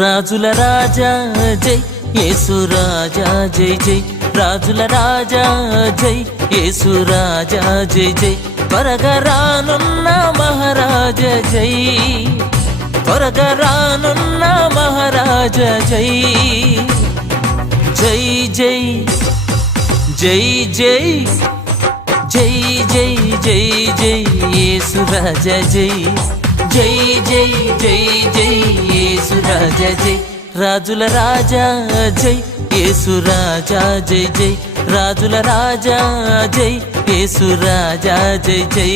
రాజుల రాజా జై యేసు రాజా జై జై రాజుల రాజా జై యేసు రాజా జై జై త్వరగా రానున్న మహారాజ జై త్వరగా రానున్న మహారాజ జై జై జై జై జై జై జై జై జై యేసు రాజా జై జై జై జై జై యేసు రాజా జై రాజుల రాజా జై యేసు రాజా జై జై రాజుల రాజా జై యేసు రాజా జై జై